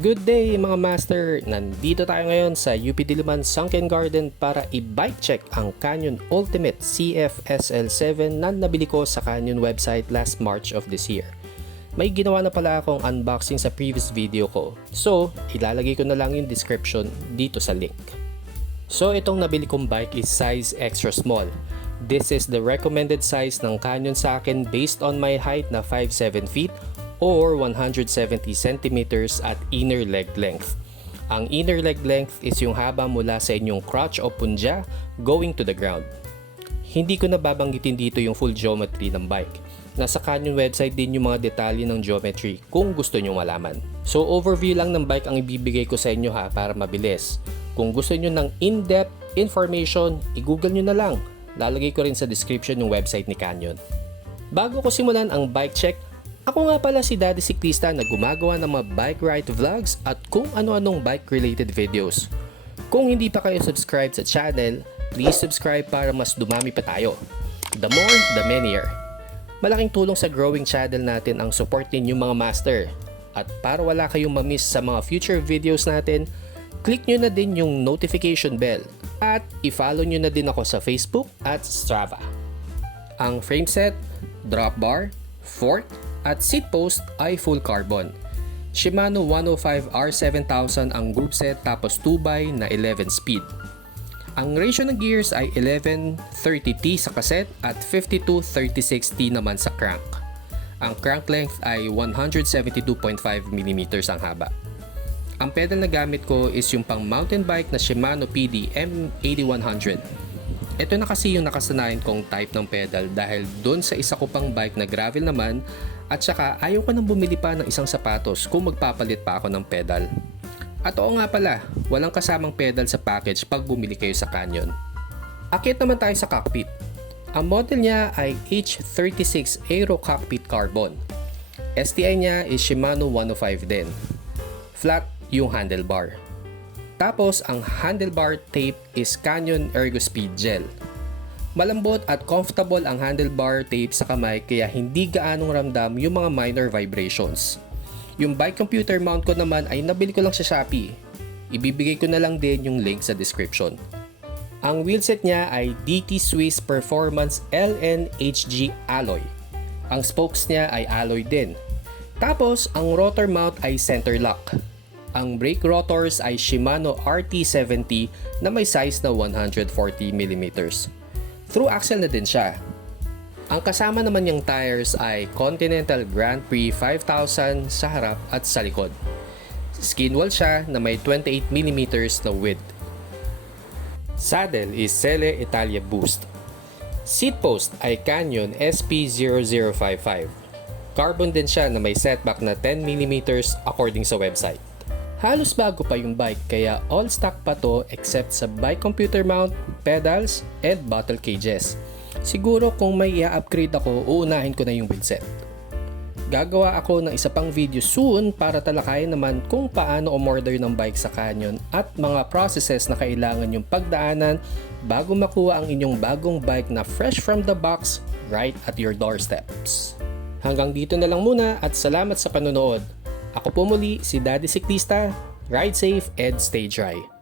Good day mga master! Nandito tayo ngayon sa UP Diliman Sunken Garden para i-bike check ang Canyon Ultimate CF SL7 na nabili ko sa Canyon website last March of this year. May ginawa na pala akong unboxing sa previous video ko, so ilalagay ko na lang yung description dito sa link. So itong nabili kong bike is size extra small. This is the recommended size ng Canyon sa akin based on my height na 5'7 feet or 170 centimeters at inner leg length. Ang inner leg length is yung haba mula sa inyong crotch o punja going to the ground. Hindi ko na babanggitin dito yung full geometry ng bike. Nasa Canyon website din yung mga detalye ng geometry kung gusto nyo malaman. So overview lang ng bike ang ibibigay ko sa inyo para mabilis. Kung gusto nyo ng in-depth information, i-google nyo na lang. Lalagay ko rin sa description yung website ni Canyon. Bago ko simulan ang bike check, ako nga pala si Daddy Siklista na gumagawa ng mga bike ride vlogs at kung ano-anong bike related videos. Kung hindi pa kayo subscribe sa channel, please subscribe para mas dumami pa tayo. The more, the merrier. Malaking tulong sa growing channel natin ang support ninyo mga master. At para wala kayong mamiss sa mga future videos natin, click nyo na din yung notification bell at i-follow nyo na din ako sa Facebook at Strava. Ang frameset, drop bar, fork, at seat post ay full carbon. Shimano 105R7000 ang group set tapos 2x na 11 speed. Ang ratio ng gears ay 11-30T sa cassette at 52-36T naman sa crank. Ang crank length ay 172.5mm ang haba. Ang pedal na gamit ko is yung pang mountain bike na Shimano PD M8100. Ito na kasi yung nakasanayan kong type ng pedal dahil doon sa isa ko pang bike na gravel naman at saka ayaw ko nang bumili pa ng isang sapatos kung magpapalit pa ako ng pedal. At oo nga pala, walang kasamang pedal sa package pag bumili kayo sa Canyon. Akit naman tayo sa cockpit. Ang model niya ay H36 Aero Cockpit Carbon. STI niya is Shimano 105 din. Flat yung handlebar. Tapos ang handlebar tape is Canyon Ergo Speed Gel. Malambot at comfortable ang handlebar tape sa kamay kaya hindi gaanong ramdam yung mga minor vibrations. Yung bike computer mount ko naman ay nabili ko lang sa Shopee. Ibibigay ko na lang din yung link sa description. Ang wheelset niya ay DT Swiss Performance LNHG Alloy. Ang spokes niya ay alloy din. Tapos ang rotor mount ay center lock. Ang brake rotors ay Shimano RT70 na may size na 140mm. Through axle na din siya. Ang kasama naman niyang tires ay Continental Grand Prix 5000 sa harap at sa likod. Skinwall siya na may 28mm na width. Saddle is Selle Italia Boost. Seat post ay Canyon SP0055. Carbon din siya na may setback na 10mm according sa website. Halos bago pa yung bike kaya all stock pa to except sa bike computer mount, pedals, and bottle cages. Siguro kung may i-upgrade ako, uunahin ko na yung wheelset. Gagawa ako ng isa pang video soon para talakayin naman kung paano umorder ng bike sa Canyon at mga processes na kailangan yung pagdaanan bago makuha ang inyong bagong bike na fresh from the box right at your doorsteps. Hanggang dito na lang muna at salamat sa panonood. Ako po muli si Daddy Siklista. Ride safe and stay dry.